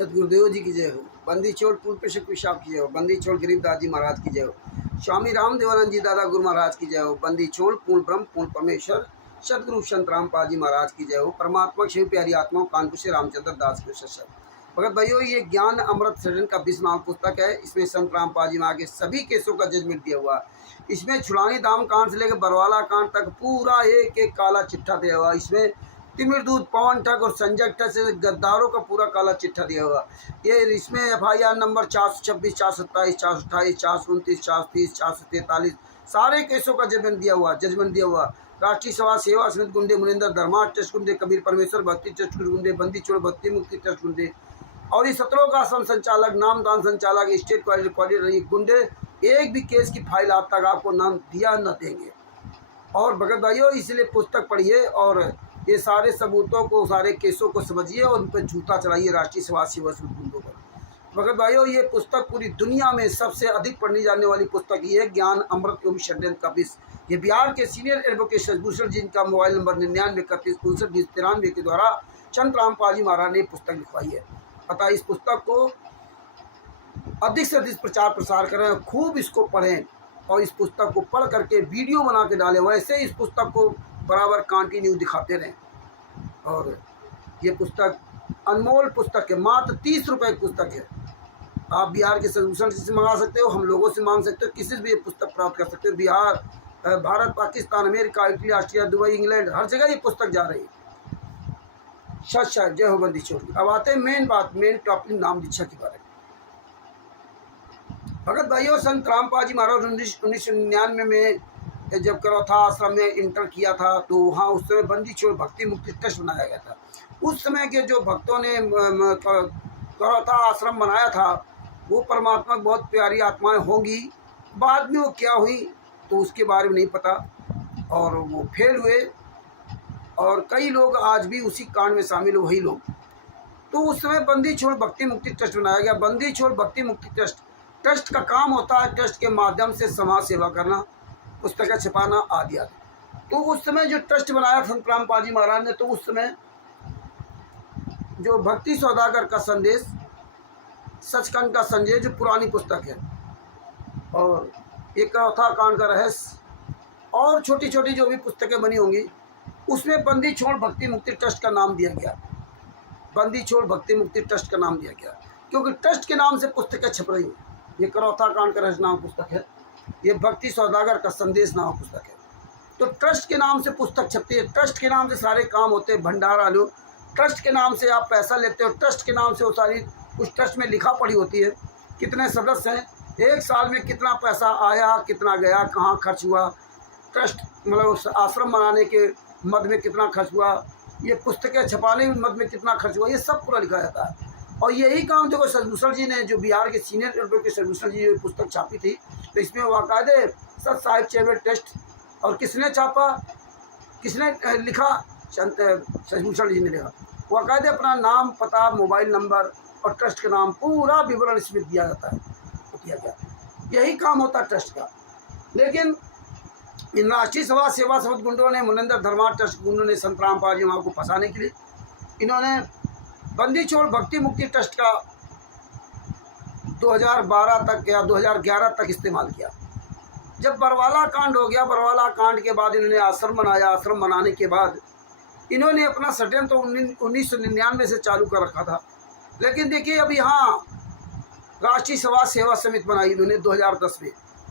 सतगुरुदेव जी की जय हो। बंदी छोड़ पूर्ण प्रेषक पिशाब की जय हो। बंदी छोड़ गरीबदास जी महाराज की जय हो। स्वामी रामदेवानंद जी दादा गुरु महाराज की जय हो। बंदी छोड़ पूर्ण ब्रह्म पूर्ण परमेश्वर सतगुरु संत रामपाल जी महाराज की जय हो। परमात्मा शिव प्यारी आत्माओं कानपुर से रामचंद्र दास के शस्त्र भगत भाइयों, ये ज्ञान अमृत सृजन का 20 नाम पुस्तक है। इसमें संत रामपाल जी महाराज के सभी केसों का जजमेंट दिया हुआ है। इसमें छुड़ानी दाम कांड से लेकर बरवाला कांड तक पूरा एक एक काला चिट्ठा दिया हुआ। इसमें तिमिर दूत, पवन ठग और संजय ठग से गद्दारों का पूरा काला चिट्ठा दिया हुआ। ये इसमें FIR नंबर 426, 427, 428, 429, 430, 443 सारे केसों का जजमेंट दिया हुआ। राष्ट्रीय सभा सेवा समिति गुंडे, मुनिंदर धर्मा ट्रस्ट गुंडे, कबीर परमेश्वर भक्ति ट्रस्ट गुंडे, बंदी छोड़ भक्ति मुक्ति ट्रस्ट गुंडे और ये 17 का आश्रम संचालक, नामदान संचालक, स्टेट क्वालिटी गुंडे एक भी केस की फाइल आज तक आपको नाम दिया न देंगे। और भगत भाइयों, इसलिए पुस्तक पढ़िए और ये सारे सबूतों को, सारे केसों को समझिए और उन पर झूठा चलाइए राष्ट्रीय समाज सेवा गुंडों पर। भगत भाइयों, ये पुस्तक पूरी दुनिया में सबसे अधिक पढ़ी जाने वाली पुस्तक ये है, ज्ञान अमृत एवं षड्यंत्र का विष। ये बिहार के सीनियर एडवोकेट शशिभूषण जी का मोबाइल नंबर 9931592093 के द्वारा संत रामपाल जी महाराज ने पुस्तक लिखवाई है। अतः इस पुस्तक को अधिक से अधिक प्रचार प्रसार करें, खूब इसको पढ़ें और इस पुस्तक को पढ़ करके वीडियो बना के डालें। वैसे इस पुस्तक को बराबर कंटिन्यू दिखाते रहें। और ये पुस्तक अनमोल पुस्तक है, मात्र 30 रुपये की पुस्तक है। आप बिहार के सॉल्यूशन से मंगा सकते हो, हम लोगों से मांग सकते हो, किसी से भी ये पुस्तक प्राप्त कर सकते हो। Bihar, Bharat, Pakistan, America, Italy, Austria, Dubai, England, हर जगह ये पुस्तक जा रही है। सच जय हो बंदी छोड़। अब आते हैं मेन टॉपिक, नाम दीक्षा के बारे में। भगत भाइयों, संत रामपाल जी महाराज 1999 में जब करौथा आश्रम में इंटर किया था तो वहाँ उस समय बंदी छोड़ भक्ति मुक्ति ट्रस्ट बनाया गया था। उस समय के जो भक्तों ने करौथा आश्रम बनाया था वो परमात्मा की बहुत प्यारी आत्माएं होंगी। बाद में वो क्या हुई तो उसके बारे में नहीं पता और वो फेल हुए और कई लोग आज भी उसी कांड में शामिल हो, वही लोग। तो उस समय बंदी छोड़ भक्ति मुक्ति ट्रस्ट बनाया गया। बंदी छोड़ भक्ति मुक्ति ट्रस्ट का काम होता है ट्रस्ट के माध्यम से समाज सेवा करना, पुस्तकें छपाना आदि आदि। तो उस समय जो ट्रस्ट बनाया संत रामपाल जी महाराज ने, तो उस समय जो भक्ति सौदागर का संदेश, सचखंड का संजय, जो पुरानी पुस्तक है, और एक करौथा कांड का रहस्य और छोटी छोटी जो भी पुस्तकें बनी होंगी, उसमें बंदी छोड़ भक्ति मुक्ति ट्रस्ट का नाम दिया गया। बंदी छोड़ भक्ति मुक्ति ट्रस्ट का नाम दिया गया क्योंकि ट्रस्ट के नाम से पुस्तकें छप रही हैं। ये करौथा कांड का रहस्य नाम पुस्तक है, ये भक्ति सौदागर का संदेश नाम पुस्तक है। तो ट्रस्ट के नाम से पुस्तक छपती है, ट्रस्ट के नाम से सारे काम होते हैं। भंडारा लो, ट्रस्ट के नाम से आप पैसा लेते हो, ट्रस्ट के नाम से वो सारी उस ट्रस्ट में लिखा पड़ी होती है। कितने सदस्य हैं, एक साल में कितना पैसा आया, कितना गया, कहाँ खर्च हुआ, ट्रस्ट मतलब आश्रम बनाने के मद में कितना खर्च हुआ, ये पुस्तकें छपाने में मद में कितना खर्च हुआ, ये सब पूरा लिखा जाता है। और यही काम जो शशिभूषण जी ने, जो बिहार के सीनियर एडवोकेट शशिभूषण जी ने पुस्तक छापी थी, तो इसमें बाकायदे सत साहिब चैरिटेबल ट्रस्ट और किसने छापा, किसने लिखा, शशिभूषण जी ने लिखा। बाकायदे अपना नाम, पता, मोबाइल नंबर और ट्रस्ट का नाम पूरा विवरण इसमें दिया जाता है, किया गया। यही काम होता है ट्रस्ट का। लेकिन इन राष्ट्रीय सभा सेवा समिति गुंडों ने, मुनिंदर धर्मा ट्रस्ट गुंडों ने संत रामपाल जी महाराज को फंसाने के लिए इन्होंने बंदी छोड़ भक्ति मुक्ति ट्रस्ट का 2012 तक या 2011 तक इस्तेमाल किया। जब बरवाला कांड हो गया, बरवाला कांड के बाद इन्होंने आश्रम बनाया। आश्रम बनाने के बाद इन्होंने अपना षड्यंत्र तो 1999 से चालू कर रखा था। लेकिन देखिए, अब यहाँ राष्ट्रीय सभा सेवा समिति बनाई इन्होंने 2010 में,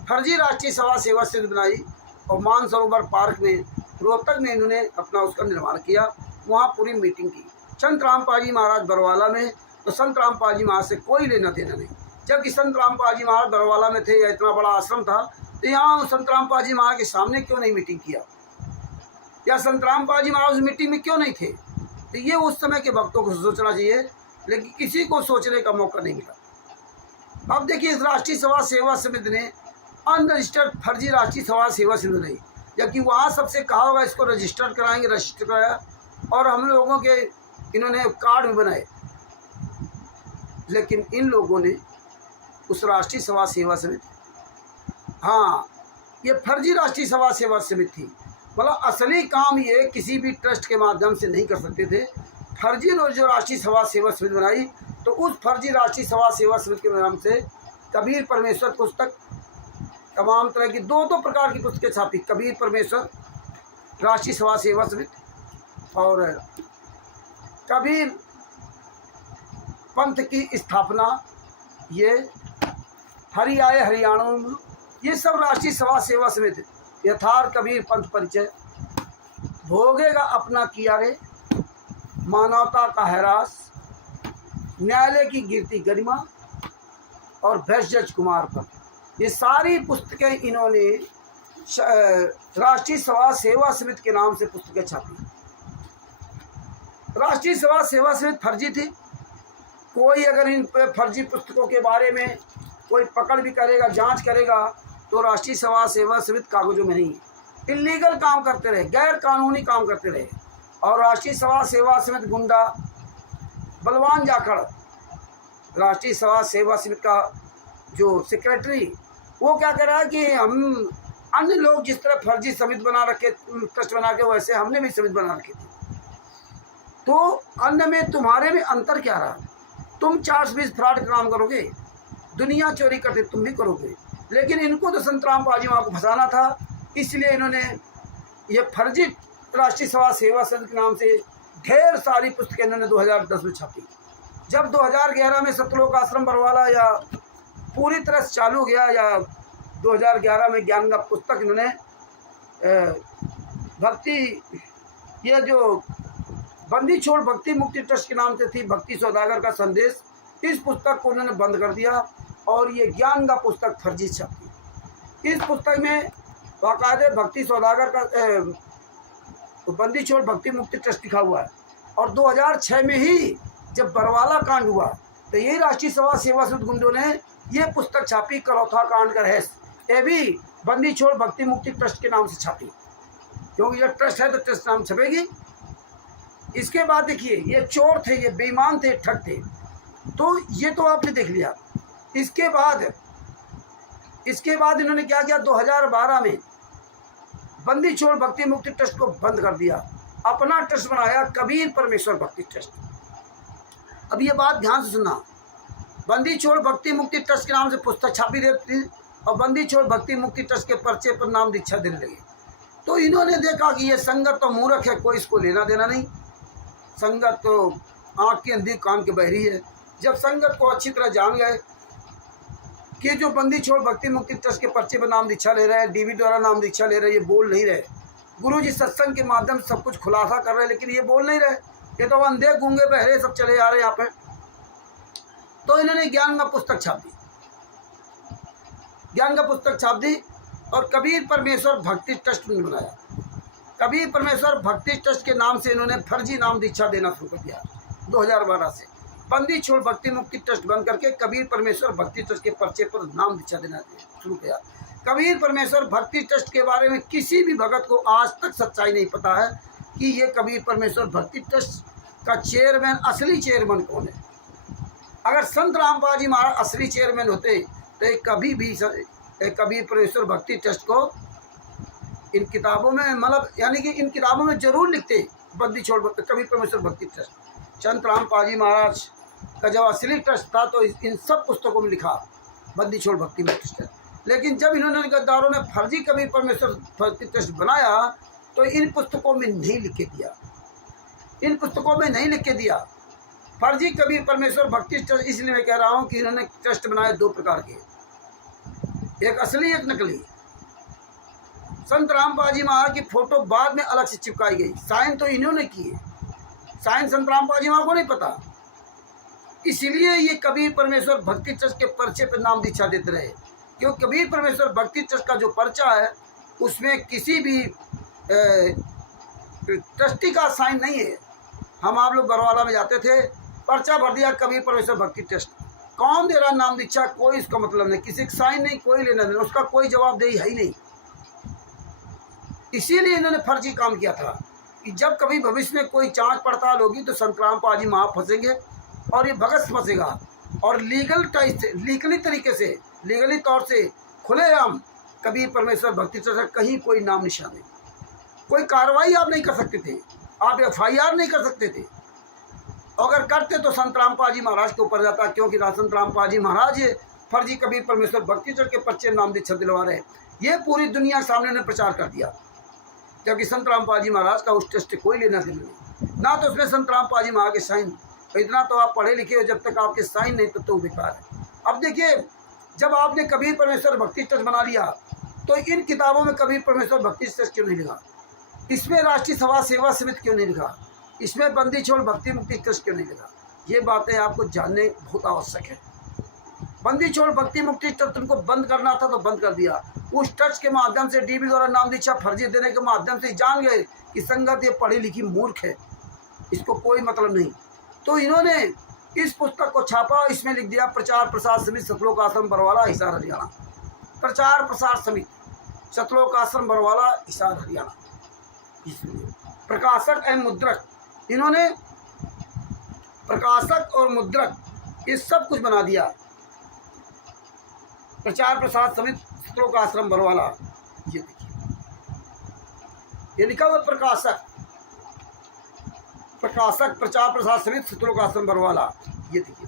फर्जी राष्ट्रीय सभा सेवा समिति बनाई और मानसरोवर पार्क में, रोहतक में इन्होंने अपना उसका निर्माण किया। वहाँ पूरी मीटिंग की संत रामपाल जी महाराज बरवाला में। तो संत रामपाल जी महाराज से कोई लेना देना नहीं। जबकि संत रामपाल जी महाराज बरवाला में थे, या इतना बड़ा आश्रम था, तो यहाँ संत रामपाल जी महाराज के सामने क्यों नहीं मीटिंग किया, या संत रामपाल जी महाराज उस मीटिंग में क्यों नहीं थे। तो ये उस समय के भक्तों को सोचना चाहिए, लेकिन किसी को सोचने का मौका नहीं मिला। अब देखिए, इस राष्ट्रीय सभा सेवा समिति ने अनरजिस्टर्ड फर्जी राष्ट्रीय सभा सेवा समिति नहीं, जबकि वहाँ सबसे कहा होगा इसको रजिस्टर कराएंगे, रजिस्टर कराया और हम लोगों के इन्होंने कार्ड भी बनाए। लेकिन इन लोगों ने उस राष्ट्रीय सभा सेवा समिति, हाँ, ये फर्जी राष्ट्रीय सभा सेवा समिति थी। मतलब असली काम ये किसी भी ट्रस्ट के माध्यम से नहीं कर सकते थे। फर्जी जो राष्ट्रीय सभा सेवा समिति बनाई, तो उस फर्जी राष्ट्रीय समाज सेवा समिति के नाम से कबीर परमेश्वर पुस्तक, तमाम तरह की दो प्रकार की पुस्तकें छापी। कबीर परमेश्वर राष्ट्रीय समाज सेवा समिति और कबीर पंथ की स्थापना, ये हरियाणा में, ये सब राष्ट्रीय समाज सेवा समिति। यथार्थ कबीर पंथ परिचय, भोगेगा अपना किया रे, मानवता का हैरास, न्यायालय की गिरती गरिमा और भेषज कुमार पर, ये सारी पुस्तकें इन्होंने राष्ट्रीय समाज सेवा समिति के नाम से पुस्तकें छापी। राष्ट्रीय समाज सेवा समिति फर्जी थी। कोई अगर इन फर्जी पुस्तकों के बारे में कोई पकड़ भी करेगा, जांच करेगा, तो राष्ट्रीय समाज सेवा समिति कागजों में नहीं, इलीगल काम करते रहे, गैर कानूनी काम करते रहे। और राष्ट्रीय समाज सेवा समिति गुंडा बलवान जाखड़, राष्ट्रीय समाज सेवा समिति का जो सेक्रेटरी, वो क्या कह रहा है कि हम अन्य लोग जिस तरह फर्जी समिति बना रखे, ट्रस्ट बना के, वैसे हमने भी समिति बना रखी थी। तो अन्य में तुम्हारे में अंतर क्या रहा? तुम 420 फ्रॉड का काम करोगे, दुनिया चोरी करते तुम भी करोगे, लेकिन इनको तो संतराम पाजी माँ को फंसाना था। इसलिए इन्होंने ये फर्जी राष्ट्रीय समाज सेवा समिति के नाम से ढेर सारी पुस्तकें इन्होंने 2010 में छापी। जब 2011 में सतलोक आश्रम बरवाला या पूरी तरह से चालू गया, या 2011 में ज्ञान का पुस्तक इन्होंने भक्ति, ये जो बंदी छोड़ भक्ति मुक्ति ट्रस्ट के नाम से थी, भक्ति सौदागर का संदेश, इस पुस्तक को उन्होंने बंद कर दिया और ये ज्ञान का पुस्तक फर्जी छपी। इस पुस्तक में बाकायदे भक्ति सौदागर का बंदी छोड़ भक्ति मुक्ति ट्रस्ट लिखा हुआ है। और 2006 में ही जब बरवाला कांड हुआ, तो यही राष्ट्रीय समाज सेवा समिति गुंडों ने ये पुस्तक छापी, करौथा कांड का रहस्य। ये भी बंदी छोड़ भक्ति मुक्ति ट्रस्ट के नाम से छापी, क्योंकि जब ट्रस्ट है तो ट्रस्ट नाम छपेगी। इसके बाद देखिए, ये चोर थे, ये बेईमान थे, ठग थे, तो ये तो आपने देख लिया। इसके बाद इन्होंने क्या किया, 2012 में बंदी छोड़ भक्ति मुक्ति ट्रस्ट को बंद कर दिया, अपना ट्रस्ट बनाया कबीर परमेश्वर भक्ति ट्रस्ट। अब ये बात ध्यान से सुनना, बंदी छोड़ भक्ति मुक्ति ट्रस्ट के नाम से पुस्तक छापी देती और बंदी छोड़ भक्ति मुक्ति ट्रस्ट के पर्चे पर नाम दीक्षा देने लगे। तो इन्होंने देखा कि ये संगत तो मूर्ख है, कोई इसको लेना देना नहीं, संगत तो आँख की अंधी कान की बहरी है। जब संगत को अच्छी तरह जान गए कि जो बंदी छोड़ भक्ति मुक्ति ट्रस्ट के पर्चे पर नाम दीक्षा ले रहे हैं, डीवी द्वारा नाम दीक्षा ले रहे हैं, ये बोल नहीं रहे। गुरु जी सत्संग के माध्यम से सब कुछ खुलासा कर रहे हैं, लेकिन ये बोल नहीं रहे, ये तो अंधे गूंगे बहरे सब चले जा रहे हैं यहाँ पे। तो इन्होंने ज्ञान का पुस्तक छाप दी, ज्ञान का पुस्तक छाप दी और कबीर परमेश्वर भक्ति ट्रस्ट ने बनाया। कबीर परमेश्वर भक्ति ट्रस्ट के नाम से इन्होंने फर्जी नाम दीक्षा देना शुरू कर दिया 2012 से। बंदी छोड़ भक्ति मुक्ति ट्रस्ट बंद करके कबीर परमेश्वर भक्ति ट्रस्ट के पर्चे पर नाम दीक्षा देना शुरू किया। कबीर परमेश्वर भक्ति ट्रस्ट के बारे में किसी भी भगत को आज तक सच्चाई नहीं पता है कि ये कबीर परमेश्वर भक्ति ट्रस्ट का चेयरमैन, असली चेयरमैन कौन है। अगर संत रामपाल जी महाराज असली चेयरमैन होते तो कभी भी कबीर परमेश्वर भक्ति ट्रस्ट को इन किताबों में, मतलब यानी कि इन किताबों में जरूर लिखते बंदी छोड़ कबीर परमेश्वर भक्ति ट्रस्ट। संत रामपाल जी महाराज का जब असली ट्रस्ट था तो इन सब पुस्तकों में लिखा बंदी छोड़ भक्ति ट्रस्ट। लेकिन जब इन्होंने गद्दारों ने फर्जी कबीर परमेश्वर भक्ति ट्रस्ट बनाया तो इन पुस्तकों में नहीं लिख के दिया, इन पुस्तकों में नहीं लिख के दिया फर्जी कबीर परमेश्वर भक्ति ट्रस्ट। इसलिए मैं कह रहा हूँ कि इन्होंने ट्रस्ट बनाए दो प्रकार के, एक असली एक नकली। संत रामपाल जी महाराज की फोटो बाद में अलग से चिपकाई गई, साइन तो इन्होंने किए, साइन संत रामपाल जी महाराज को नहीं पता। इसीलिए ये कबीर परमेश्वर भक्ति ट्रस्ट के पर्चे पर नाम दीक्षा देते रहे, क्योंकि कबीर परमेश्वर भक्ति ट्रस्ट का जो पर्चा है उसमें किसी भी ट्रस्टी का साइन नहीं है। हम आप लोग बरवाला में जाते थे, पर्चा भर दिया कबीर परमेश्वर भक्ति ट्रस्ट, कौन दे रहा नाम दीक्षा, कोई इसका मतलब नहीं, किसी का साइन नहीं, कोई लेना देना, उसका कोई जवाबदेही है ही नहीं। इसीलिए इन्होंने फर्जी काम किया था कि जब कभी भविष्य में कोई जांच पड़ताल होगी तो संत रामपाल जी वहाँ फंसेंगे और ये भगत फंसेगा, और लीगली तरीके से, लीगली तौर से खुलेआम कबीर परमेश्वर भक्ति ट्रस्ट कहीं कोई नाम निशान नहीं, कोई कार्रवाई आप नहीं कर सकते थे, आप FIR नहीं कर सकते थे। अगर करते तो संत रामपाल जी महाराज के ऊपर जाता, क्योंकि संत रामपाल जी महाराज ये फर्जी कबीर परमेश्वर भक्ति चढ़ के पर्चे नाम दीक्षा दिलवा रहे, ये पूरी दुनिया के सामने उन्हें प्रचार कर दिया। जबकि संत रामपाल जी महाराज का उस टेस्ट कोई लेना देना नहीं, ना तो उसमें संत रामपाल जी महाराज के साइन। इतना तो आप पढ़े लिखे हो, जब तक आपके साइन नहीं तो बेकार है। अब देखिए, जब आपने कबीर परमेश्वर भक्ति ट्रस्ट बना लिया तो इन किताबों में कबीर परमेश्वर भक्ति ट्रस्ट क्यों नहीं लिखा? इसमें राष्ट्रीय सभा सेवा समिति क्यों नहीं लिखा? इसमें बंदी छोड़ भक्ति मुक्ति ट्रस्ट क्यों नहीं लिखा? ये बातें आपको जानने बहुत आवश्यक है। बंदी छोड़ भक्ति मुक्ति ट्रस्ट उनको बंद करना था तो बंद कर दिया। उस ट्रस्ट के माध्यम से डीबी द्वारा नाम दीक्षा फर्जी देने के माध्यम से जान गए कि संगत ये पढ़ी लिखी मूर्ख है, इसको कोई मतलब नहीं। तो इन्होंने इस पुस्तक को छापा, इसमें लिख दिया प्रचार प्रसार समिति सतलोक आश्रम बरवाला हिसार हरियाणा। प्रचार प्रसार समिति सतलोक आश्रम बरवाला हिसार हरियाणा। इसलिए प्रकाशक एवं मुद्रक, इन्होंने प्रकाशक और मुद्रक ये सब कुछ बना दिया। प्रचार प्रसार समिति सतलोक आश्रम बरवाला, ये देखिए ये लिखा हुआ प्रकाशक प्रचार प्रसार समिति सतलोक आश्रम बरवाला, ये देखिए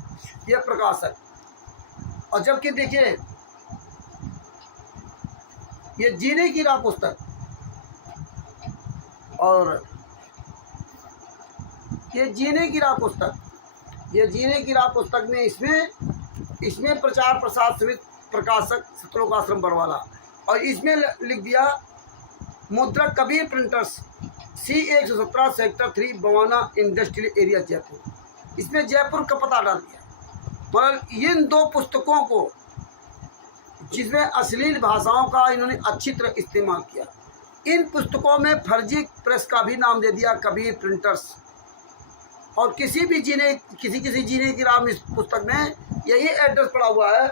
ये प्रकाशक। और जबकि देखिए ये जीने की राह पुस्तक, और ये जीने की राह पुस्तक, ये जीने की राह पुस्तक में इसमें प्रचार प्रसार समिति प्रकाशक सतलोक आश्रम बरवाला, और इसमें लिख दिया मुद्रक Kabir printers C117 sector 3 Bawana industrial area Jaipur. इसमें जयपुर का पता डाल दिया। मगर इन दो पुस्तकों को जिसमें अश्लील भाषाओं का इन्होंने अच्छी तरह इस्तेमाल किया, इन पुस्तकों में फर्जी प्रेस का भी नाम दे दिया कबीर प्रिंटर्स। और किसी जीने की राह इस पुस्तक में यही एड्रेस पड़ा हुआ है,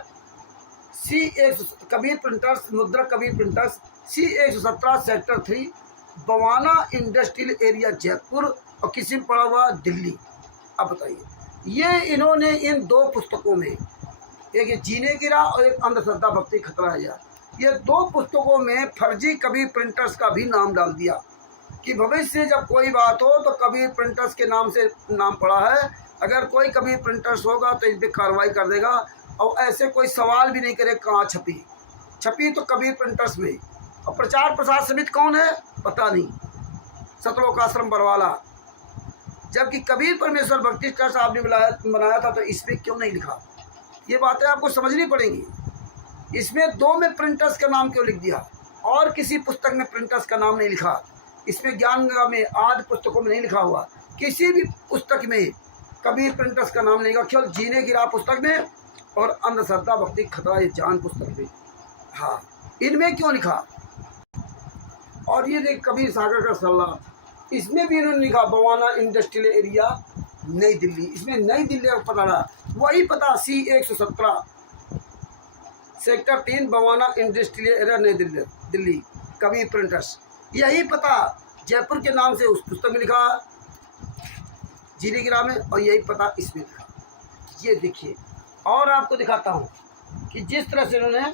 कबीर प्रिंटर्स, मुद्रक Kabir printers C117 sector 3 Bawana industrial area Jaipur, और किसी में पड़ा हुआ दिल्ली। अब बताइए, ये इन्होंने इन दो पुस्तकों में, एक ये जीने की राह और एक अंधश्रद्धा भक्ति खतरा है यार, ये दो पुस्तकों में फर्जी कबीर प्रिंटर्स का भी नाम डाल दिया कि भविष्य जब कोई बात हो तो कबीर प्रिंटर्स के नाम से नाम पड़ा है, अगर कोई कबीर प्रिंटर्स होगा तो इस पर कार्रवाई कर देगा। और ऐसे कोई सवाल भी नहीं करे कहाँ छपी तो कबीर प्रिंटर्स में। और प्रचार प्रसार समिति कौन है पता नहीं, सतलोक आश्रम बरवाला। जबकि कबीर परमेश्वर भक्ति ट्रस्ट आपने बनाया था तो इसमें क्यों नहीं लिखा? ये बातें आपको समझनी पड़ेंगी। इसमें दो में प्रिंटर्स का नाम क्यों लिख दिया और किसी पुस्तक में प्रिंटर्स का नाम नहीं लिखा? इसमें ज्ञान गंगा में आदि पुस्तकों में नहीं लिखा हुआ, किसी भी पुस्तक में कबीर प्रिंटर्स का नाम नहीं लिखा, केवल जीने की राह पुस्तक में और अंधश्रद्धा भक्ति खतरा ये जान पुस्तक में। हाँ, इनमें क्यों लिखा? और ये देख कबीर सागर का सलाह, इसमें भी इन्होंने लिखा बवाना इंडस्ट्रियल एरिया नई दिल्ली। इसमें नई दिल्ली का पता रहा, वही पता C117 sector 3 Bawana industrial area नई दिल्ली कबीर प्रिंटर्स। यही पता जयपुर के नाम से उस पुस्तक में लिखा जीने की राह में, और यही पता इसमें लिखा। ये देखिए, और आपको दिखाता हूँ कि जिस तरह से इन्होंने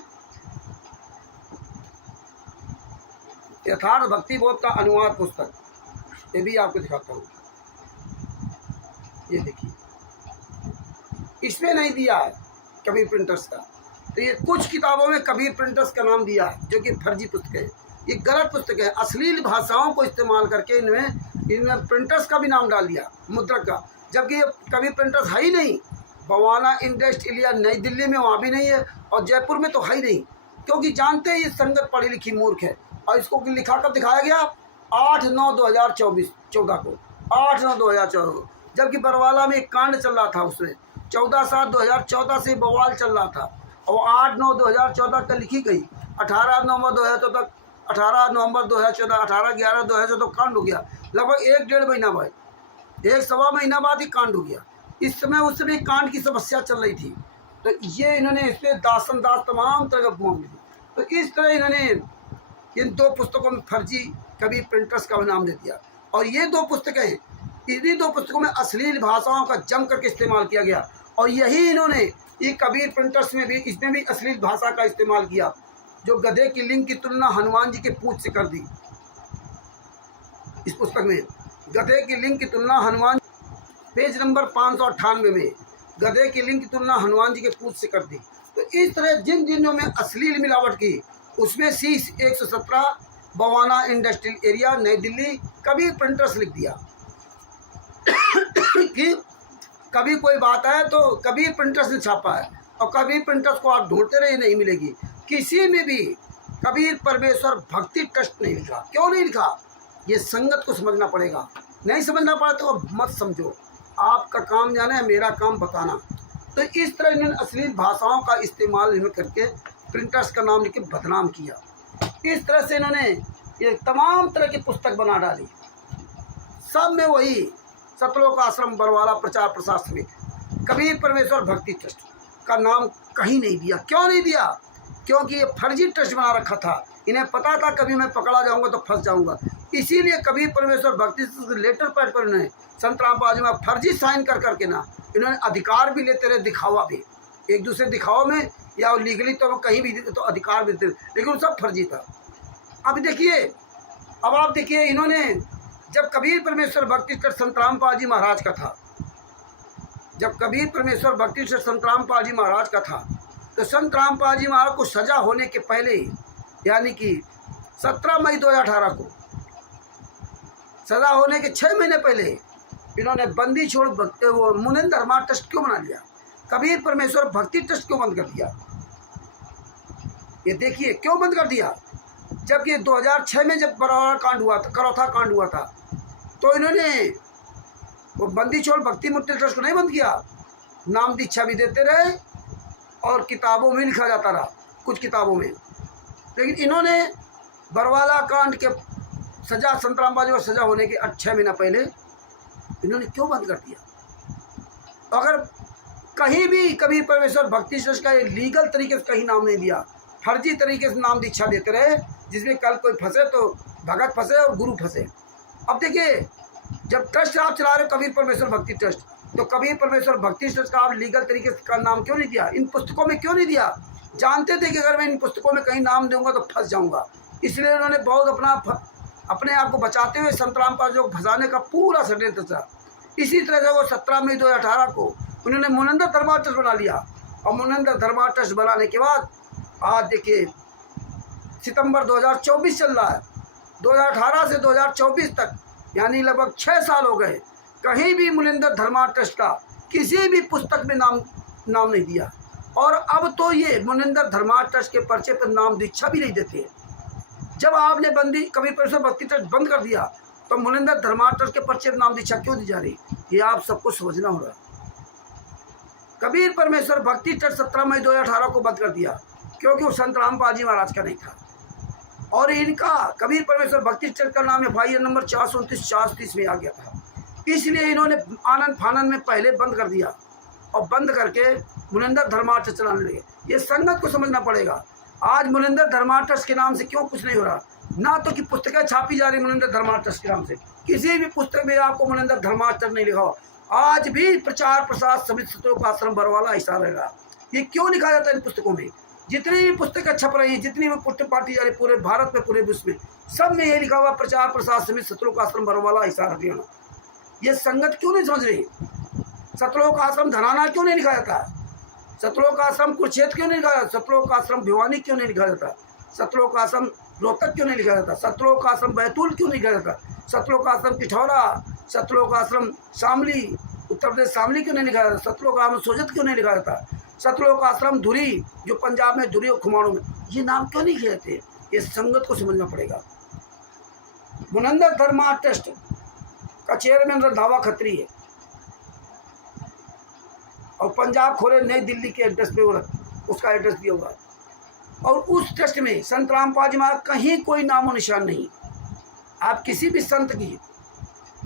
यथार्थ भक्ति बोध का अनुवाद पुस्तक, ये भी आपको दिखाता हूँ। ये देखिए, इसमें नहीं दिया है कबीर प्रिंटर्स का, तो ये कुछ किताबों में कबीर प्रिंटर्स का नाम दिया है जो कि फर्जी पुस्तक है, ये गलत पुस्तक है। अश्लील भाषाओं को इस्तेमाल करके इनमें प्रिंटर्स का भी नाम डाल दिया, मुद्रक का, जबकि ये कबीर प्रिंटर्स है ही नहीं। बवाना इंडस्ट्रियल एरिया नई दिल्ली में वहाँ भी नहीं है, और जयपुर में तो है ही नहीं, क्योंकि जानते हैं ये संगत पढ़ी लिखी मूर्ख है। और इसको लिखा कब दिखाया गया? 8/9/2014 को, 8/9/2014 को, जबकि बरवाला में एक कांड चल रहा था, उसमें 14/7/2014 से बवाल चल रहा था, और 8/9/2014 तक लिखी गई। 18 नवंबर 2014 18 नवंबर 2014 18/11/2014 कांड हो गया। लगभग 1-1.5 महीना बाद, 1-1.25 महीना बाद ही कांड हो गया। इस समय उस समय कांड की समस्या चल रही थी, तो ये इन्होंने इसमें दास तमाम तरह का मांग ली। तो इस तरह इन्होंने इन दो पुस्तकों में फर्जी कबीर प्रिंटर्स का नाम दे दिया। और ये दो पुस्तकें, इन्हीं दो पुस्तकों में अश्लील भाषाओं का जम करके इस्तेमाल किया गया, और यही इन्होंने ये कबीर प्रिंटर्स में भी, इसमें भी अश्लील भाषा का इस्तेमाल किया, जो गधे की लिंग की तुलना हनुमान जी के पूंछ से कर दी। इस पुस्तक में गधे की लिंग की तुलना हनुमान, पेज नंबर 598 में गधे की लिंग की तुलना हनुमान जी के पूंछ से कर दी। तो इस तरह जिन जिनों में अश्लील मिलावट की उसमें सी 117 बवाना इंडस्ट्रियल एरिया नई दिल्ली कबीर प्रिंटर्स लिख दिया कि कभी कोई बात है तो कबीर प्रिंटर्स ने छापा है, और कबीर प्रिंटर्स को आप ढूंढते रहिए, नहीं मिलेगी। किसी में भी कबीर परमेश्वर भक्ति ट्रस्ट नहीं लिखा। क्यों नहीं लिखा? ये संगत को समझना पड़ेगा। नहीं समझना पड़ा तो मत समझो। आपका काम जाना है, मेरा काम बताना। तो इस तरह इन्होंने अश्लील भाषाओं का इस्तेमाल इन्होंने करके प्रिंटर्स का नाम लिख के बदनाम किया। इस तरह से इन्होंने ये तमाम तरह की पुस्तक बना डाली। सब में वही सतलोक आश्रम बरवाला प्रचार प्रसार समिति, कबीर परमेश्वर भक्ति ट्रस्ट का नाम कहीं नहीं दिया। क्यों नहीं दिया? क्योंकि ये फर्जी ट्रस्ट बना रखा था। इन्हें पता था कभी मैं पकड़ा जाऊंगा तो फंस जाऊंगा। इसीलिए कबीर परमेश्वर भक्ति लेटर पैड पर उन्हें संत रामपाल जी में फर्जी साइन कर करके ना इन्होंने अधिकार भी लेते रहे, दिखावा भी, एक दूसरे दिखावा में या लीगली तो कहीं भी तो अधिकार भी देते, लेकिन सब फर्जी था। अब देखिए, अब आप देखिए, इन्होंने जब कबीर परमेश्वर भक्ति ट्रस्ट संत रामपाल जी महाराज का था, जब कबीर परमेश्वर भक्ति ट्रस्ट संत रामपाल जी महाराज का था, तो संत रामपाल जी महाराज को सजा होने के पहले यानी कि 17 मई 2018 को सजा होने के 6 महीने पहले इन्होंने बंदी छोड़ वो मुनिंदर धर्मा ट्रस्ट क्यों बना लिया? कबीर परमेश्वर भक्ति ट्रस्ट क्यों बंद कर दिया? ये देखिए क्यों बंद कर दिया। जबकि 2006 में जब बरौरा कांड हुआ था, करौथा कांड हुआ था, तो इन्होंने वो बंदी छोड़ भक्ति मुक्ति ट्रस्ट को नहीं बंद किया। नाम दीक्षा भी देते रहे और किताबों में लिखा जाता रहा, कुछ किताबों में। लेकिन इन्होंने बरवाला कांड के सजा संत रामपाल जी को सजा होने के 6 महीना पहले इन्होंने क्यों बंद कर दिया? अगर कहीं भी कबीर परमेश्वर भक्ति ट्रस्ट का लीगल तरीके से कहीं नाम नहीं दिया, फर्जी तरीके से नाम दीक्षा देते रहे, जिसमें कल कोई फंसे तो भगत फंसे और गुरु फंसे। अब देखिए, जब ट्रस्ट आप चला रहे हो कबीर परमेश्वर भक्ति ट्रस्ट, तो कबीर परमेश्वर भक्ति ट्रस्ट का आप लीगल तरीके से का नाम क्यों नहीं दिया? इन पुस्तकों में क्यों नहीं दिया? जानते थे कि अगर मैं इन पुस्तकों में कहीं नाम दूंगा तो फंस जाऊंगा। इसलिए उन्होंने बहुत अपने आप को बचाते हुए संत रामपाल जी को फंसाने का पूरा षड्यंत्र था। इसी तरह से वो 17 मई 2018 को उन्होंने मुनिंदर धर्मा ट्रस्ट बना लिया, और मुनिंदर धर्मा ट्रस्ट बनाने के बाद आज देखिए सितंबर 2024 चल रहा है। 2018 से 2024 तक यानी लगभग 6 साल हो गए, कहीं भी मुनिंदर धर्मा ट्रस्ट का किसी भी पुस्तक में नाम नहीं दिया। और अब तो ये मुनिंदर धर्मा ट्रस्ट के पर्चे पर नाम दीक्षा भी नहीं देते। जब आपने कबीर परमेश्वर भक्ति ट्रस्ट बंद कर दिया, तो मुनिंदर धर्मा ट्रस्ट के पर्चे पर नाम दीक्षा क्यों दी जा रही? ये आप सबको समझना होगा। कबीर परमेश्वर भक्ति ट्रस्ट 17 मई 2018 को बंद कर दिया क्योंकि वो संत रामपाल जी महाराज का नहीं था। और इनका कबीर परमेश्वर भक्ति ट्रस्ट का नाम FIR नंबर 429/430 में आ गया था। इसलिए इन्होंने आनंद फानंद में पहले बंद कर दिया और बंद करके मुनिंदर धर्मा ट्रस्ट चलाने लगे। ये संगत को समझना पड़ेगा। आज मुनिंदर धर्मा ट्रस्ट के नाम से क्यों कुछ नहीं हो रहा? ना तो कि पुस्तकें छापी जा रही मुनिंदर धर्मा ट्रस्ट के नाम से, किसी भी पुस्तक में आपको मुनिंदर धर्मा ट्रस्ट नहीं लिखा हो। आज भी प्रचार प्रसार समिति सतलोक आश्रम बरवाला ऐसा रहेगा। ये क्यों लिखा जाता है इन पुस्तकों में? जितनी भी पुस्तकें छप रही हैं, जितनी भी पुस्तक पाठी जा रही पूरे भारत में, पूरे विश्व में, सब में ये लिखा हुआ प्रचार प्रसार समिति सतलोक आश्रम बरवाला ऐसा रखना। ये संगत क्यों नहीं समझ रही? सतलोक आश्रम धनाना क्यों नहीं लिखा जाता? सतलोक आश्रम कुरुक्षेत्र क्यों नहीं लिखा जाता? सतलोक आश्रम भिवानी क्यों नहीं लिखा जाता? सतलोक आश्रम रोहतक क्यों नहीं लिखा जाता? सतलोक आश्रम बैतूल क्यों नहीं लिखा जाता? सतलोक आश्रम पिठौरा, सतलोक आश्रम शामली, उत्तर प्रदेश शामली क्यों नहीं लिखा जाता? सतलोक आश्रम सोजत क्यों नहीं लिखा जाता? सतलोक आश्रम धुरी, जो पंजाब में धुरी और खुमाणों में, ये नाम क्यों नहीं लिखे जाते? ये संगत को समझना पड़ेगा। मुनिंदर धर्मा ट्रस्ट का चेयरमैन रंधावा खत्री है, और पंजाब खोरे नई दिल्ली के एड्रेस पे उसका एड्रेस दिया हुआ है। और उस ट्रस्ट में संत रामपाल जी महाराज कहीं कोई नामो निशान नहीं। आप किसी भी संत की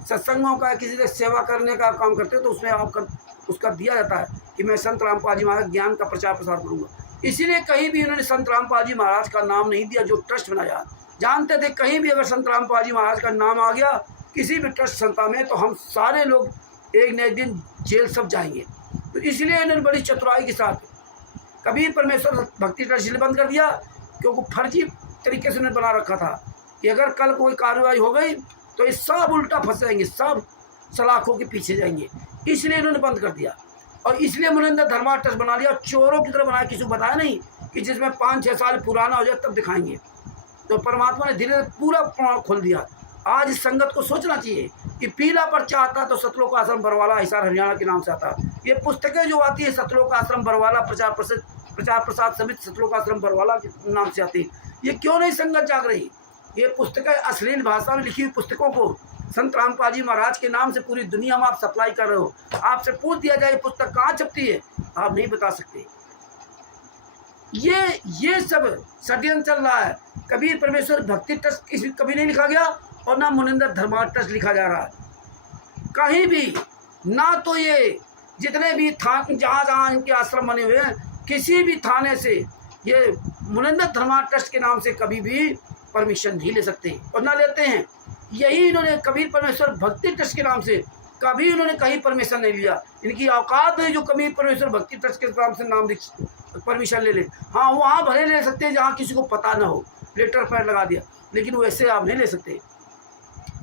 सत्संगों का किसी से सेवा करने का काम करते हो तो उसमें आपका उसका दिया जाता है कि मैं संत रामपाल जी महाराज ज्ञान का प्रचार प्रसार करूँगा। इसीलिए कहीं भी उन्होंने संत रामपाल जी महाराज का नाम नहीं दिया जो ट्रस्ट बनाया। जानते थे कहीं भी अगर संत रामपाल जी महाराज का नाम आ गया किसी भी ट्रस्ट संस्था में तो हम सारे लोग एक न एक दिन जेल सब जाएंगे। तो इसलिए इन्होंने बड़ी चतुराई के साथ कबीर परमेश्वर भक्ति ट्रस्ट इसलिए बंद कर दिया क्योंकि फर्जी तरीके से उन्होंने बना रखा था कि अगर कल कोई कार्रवाई हो गई तो ये सब उल्टा फंस जाएंगे, सब सलाखों के पीछे जाएंगे। इसलिए इन्होंने बंद कर दिया और इसलिए मुनिंदर धर्मार्थ ट्रस्ट बना लिया। चोरों की तरह बनाया, किसी को बताया नहीं कि जिसमें 5-6 साल पुराना हो जाए तब दिखाएंगे। तो परमात्मा ने धीरे धीरे पूरा प्रमाण खोल दिया। आज इस संगत को सोचना चाहिए कि पीला पर्चा आता तो सतलोक आश्रम बरवाला हिसार हरियाणा के नाम से आता। ये पुस्तकें जो आती है सतलोक आश्रम बरवाला प्रचार प्रसाद समिति सतलोक आश्रम बरवाला के नाम से आती, ये क्यों नहीं संगत जाग रही? ये पुस्तकें अश्लील भाषा में लिखी हुई पुस्तकों को संत रामपाल जी महाराज के नाम से पूरी दुनिया में आप सप्लाई कर रहे हो। आपसे पूछ दिया जाए पुस्तक कहाँ छपती है, आप नहीं बता सकते। ये सब षड्यंत्र चल रहा है। कबीर परमेश्वर भक्ति ट्रस्ट कभी नहीं लिखा गया और ना मुनिंदर धर्मार्थ ट्रस्ट लिखा जा रहा है कहीं भी। ना तो ये जितने भी जहाँ इनके आश्रम बने हुए हैं, किसी भी थाने से ये मुनिंदर धर्मार्थ ट्रस्ट के नाम से कभी भी परमिशन नहीं ले सकते और ना लेते हैं। यही इन्होंने कबीर परमेश्वर भक्ति ट्रस्ट के नाम से कभी इन्होंने कहीं परमिशन नहीं लिया। इनकी औकात है जो कबीर परमेश्वर भक्ति ट्रस्ट के नाम से नाम परमिशन ले ले। हाँ, वहाँ भले ले सकते हैं जहाँ किसी को पता ना हो, लेटर पैड लगा दिया, लेकिन वैसे आप नहीं ले सकते।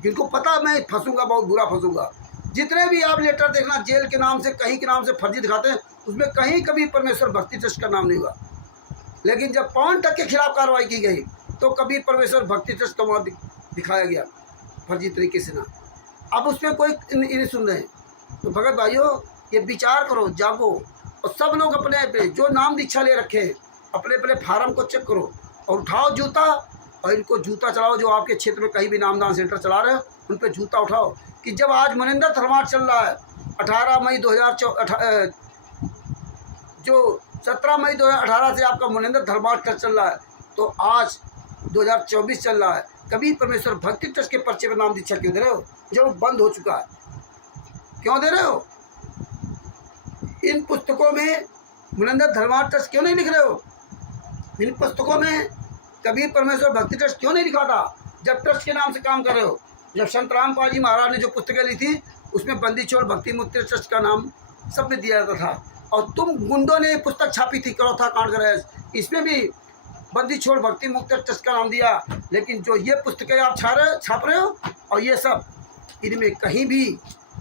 जिनको पता मैं फंसूंगा, बहुत बुरा फंसूंगा। जितने भी आप लेटर देखना जेल के नाम से कहीं के नाम से फर्जी दिखाते हैं, उसमें कहीं कभी परमेश्वर भक्ति ट्रस्ट का नाम नहीं हुआ। लेकिन जब पवन टक के खिलाफ कार्रवाई की गई तो कबीर परमेश्वर भक्ति ट्रस्ट का वहाँ दिखाया गया फर्जी तरीके से ना। अब उसमें कोई नहीं सुन रहे। तो भगत भाइयों, ये विचार करो, जागो और सब लोग अपने अपने जो नाम दीक्षा ले रखे हैं अपने अपने फार्म को चेक करो और उठाओ जूता और इनको जूता चलाओ। जो आपके क्षेत्र में कहीं भी नामदान सेंटर चला रहे हो उन पर जूता उठाओ कि जब आज मुनिंदर धर्मार्थ चल रहा है 18 मई 2014 जो 17 मई 2018 से आपका मुनिंदर धर्मार्थ ट्रस्ट चल रहा है, तो आज 2024 चल रहा है। कबीर परमेश्वर भक्ति ट्रस्ट के पर्चे पर नाम दीक्षा क्यों दे रहे हो जब बंद हो चुका है? क्यों दे रहे हो? इन पुस्तकों में मुनिंदर धर्मार्थ ट्रस्ट क्यों नहीं लिख रहे हो? इन पुस्तकों में कबीर परमेश्वर भक्ति ट्रस्ट क्यों नहीं लिखा था जब ट्रस्ट के नाम से काम कर रहे हो? जब संत रामपाल जी महाराज ने जो पुस्तकें ली थी उसमें बंदी छोड़ भक्ति मुक्ति ट्रस्ट का नाम सब में दिया जाता था और तुम गुंडों ने पुस्तक छापी थी करौथा कांड कर, इसमें भी बंदी छोड़ भक्ति मुक्ति ट्रस्ट का नाम दिया। लेकिन जो ये पुस्तकें आप छाप रहे हो और ये सब, इनमें कहीं भी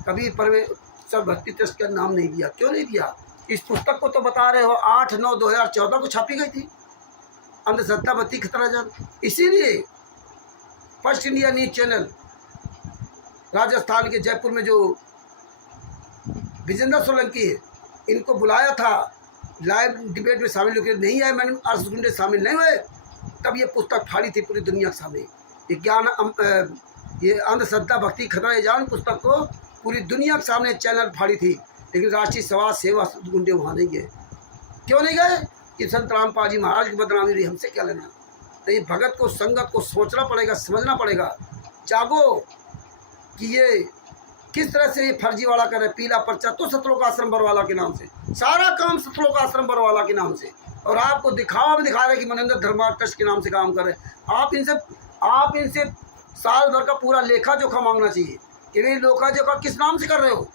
कबीर परमेश्वर भक्ति ट्रस्ट का नाम नहीं दिया। क्यों नहीं दिया? इस पुस्तक को तो बता रहे हो 8/9/2014 को छापी गई थी, अंधश्रद्धा बत्ती खतरा जान। इसीलिए first India news channel Rajasthan के जयपुर में जो विजेंद्र सोलंकी है, इनको बुलाया था लाइव डिबेट में शामिल होकर, नहीं आए। मैंने आरएसएस गुंडे शामिल नहीं हुए, तब ये पुस्तक फाड़ी थी पूरी दुनिया के सामने। ये ज्ञान ये अंधश्रद्धा भक्ति खतरा जान पुस्तक को पूरी दुनिया के सामने चैनल फाड़ी थी। लेकिन राष्ट्रीय समाज सेवा गुंडे वहाँ नहीं गए। क्यों नहीं गए? कि संत रामपाल जी महाराज की बदनामी रही, हमसे क्या लेना? तो ये भगत को संगत को सोचना पड़ेगा, समझना पड़ेगा। जागो कि ये किस तरह से ये फर्जीवाड़ा कर रहे। पीला पर्चा तो सतलोक आश्रम बरवाला के नाम से, सारा काम सतलोक आश्रम बरवाला के नाम से, और आपको दिखावा भी दिखा रहे कि मुनिंदर धर्मार्थ ट्रस्ट के नाम से काम कर रहे। आप इनसे साल भर का पूरा लेखा जोखा मांगना चाहिए कि भाई लेखा जोखा किस नाम से कर रहे हो।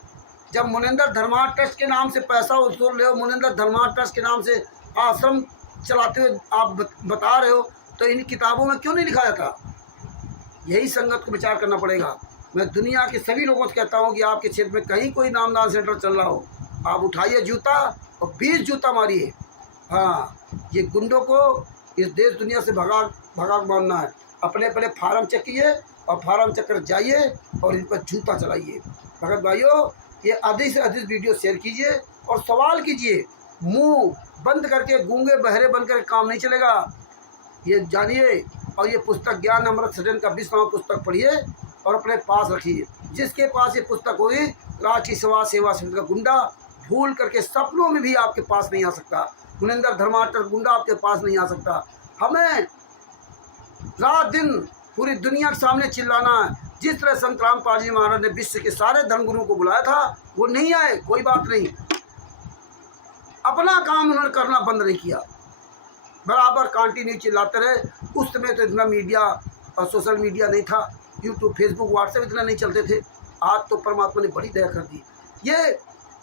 जब मुनिंदर धर्मार्थ ट्रस्ट के नाम से पैसा वसूल रहे हो, मुनिंदर धर्मार्थ ट्रस्ट के नाम से आश्रम चलाते हुए आप बता रहे हो, तो इन किताबों में क्यों नहीं लिखा जाता? यही संगत को विचार करना पड़ेगा। मैं दुनिया के सभी लोगों से कहता हूँ कि आपके क्षेत्र में कहीं कोई नामदान सेंटर चल रहा हो, आप उठाइए जूता और 20 जूता मारिए। हाँ, ये गुंडों को इस देश दुनिया से भगाग मारना है। अपने अपने फार्म चेकिए और फार्म चेक कर जाइए और इन पर जूता चलाइए। भगत भाइयों, ये अधिक से अधिक वीडियो शेयर कीजिए और सवाल कीजिए। मुंह बंद करके गूंगे बहरे बनकर काम नहीं चलेगा, ये जानिए। और ये पुस्तक ज्ञान अमृत सदन का 20वां पुस्तक पढ़िए और अपने पास रखिए। जिसके पास ये पुस्तक होगी, राष्ट्रीय समाज सेवा समिति का गुंडा भूल करके सपनों में भी आपके पास नहीं आ सकता। मुनिंदर धर्मार्थ गुंडा आपके पास नहीं आ सकता। हमें रात दिन पूरी दुनिया के सामने चिल्लाना है। जिस तरह संत रामपाल जी महाराज ने विश्व के सारे धर्मगुरुओं को बुलाया था, वो नहीं आए, कोई बात नहीं, अपना काम उन्होंने करना बंद नहीं किया, बराबर कंटिन्यू चिल्लाते रहे। उस समय तो इतना मीडिया और सोशल मीडिया नहीं था, यूट्यूब फेसबुक व्हाट्सएप इतना नहीं चलते थे। आज तो परमात्मा ने बड़ी दया कर दी।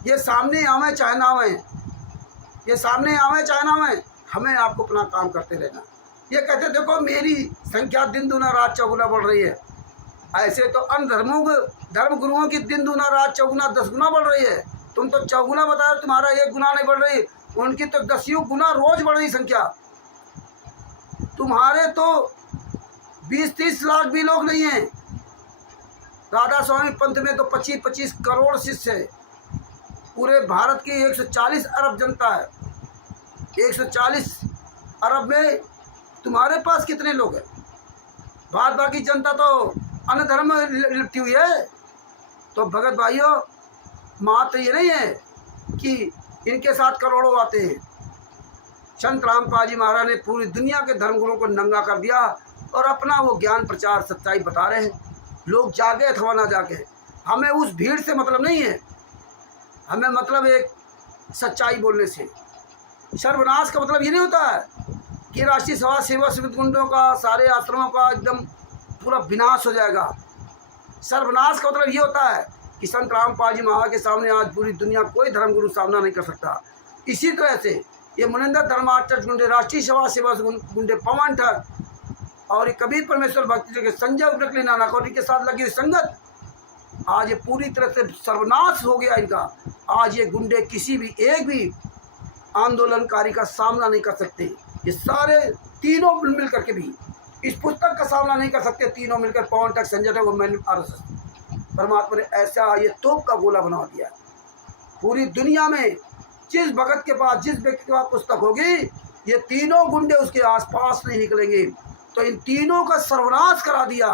ये सामने आवे चाहे ना आवे, ये सामने आवे चाहे ना आवे, हमें आपको अपना काम करते रहना। ये कहते देखो मेरी संख्या दिन दूना रात चौगुना बढ़ रही है, ऐसे तो अन्य धर्म गुरुओं की दिन दूना रात चौगुना 10 गुना बढ़ रही है। तुम तो चौगुना बताओ, तुम्हारा 1 गुना नहीं बढ़ रही, उनकी तो 10 गुना रोज बढ़ रही संख्या। तुम्हारे तो 20-30 लाख भी लोग नहीं हैं। राधा स्वामी पंथ में तो 25-25 करोड़ शिष्य है। पूरे भारत की 140 अरब जनता है। 140 अरब में तुम्हारे पास कितने लोग हैं? बाकी जनता तो अन्य धर्म में लिपटी हुई है। तो भगत भाइयों, मात्र ये नहीं है कि इनके साथ करोड़ों आते हैं। संत रामपाल जी महाराज ने पूरी दुनिया के धर्मगुरुओं को नंगा कर दिया और अपना वो ज्ञान प्रचार सच्चाई बता रहे हैं। लोग जागे अथवा ना जागे, हमें उस भीड़ से मतलब नहीं है। हमें मतलब एक सच्चाई बोलने से। सर्वनाश का मतलब ये नहीं होता है कि राष्ट्रीय सभा सेवा समिति गुंडों का, सारे आश्रमों का एकदम पूरा विनाश हो जाएगा। सर्वनाश का मतलब ये होता है कि संत रामपाल जी महाराज के सामने आज पूरी दुनिया कोई धर्मगुरु सामना नहीं कर सकता। इसी तरह से ये मुनिंदर धर्मार्थ गुंडे, राष्ट्रीय सभा सेवा गुंडे, पवन ठग और ये कबीर परमेश्वर भक्ति के संजय उग्रकली नानक और इनके साथ लगी हुई संगत, आज ये पूरी तरह से सर्वनाश हो गया इनका। आज ये गुंडे किसी भी एक भी आंदोलनकारी का सामना नहीं कर सकते। ये सारे तीनों मिलकर के भी इस पुस्तक का सामना नहीं कर सकते। तीनों मिलकर पवन ठग, संजय ठग और RSS। परमात्मा ने ऐसा ये तोप का गोला बना दिया। पूरी दुनिया में जिस भगत के पास, जिस व्यक्ति के पास पुस्तक होगी, ये तीनों गुंडे उसके आसपास नहीं निकलेंगे। तो इन तीनों का सर्वनाश करा दिया।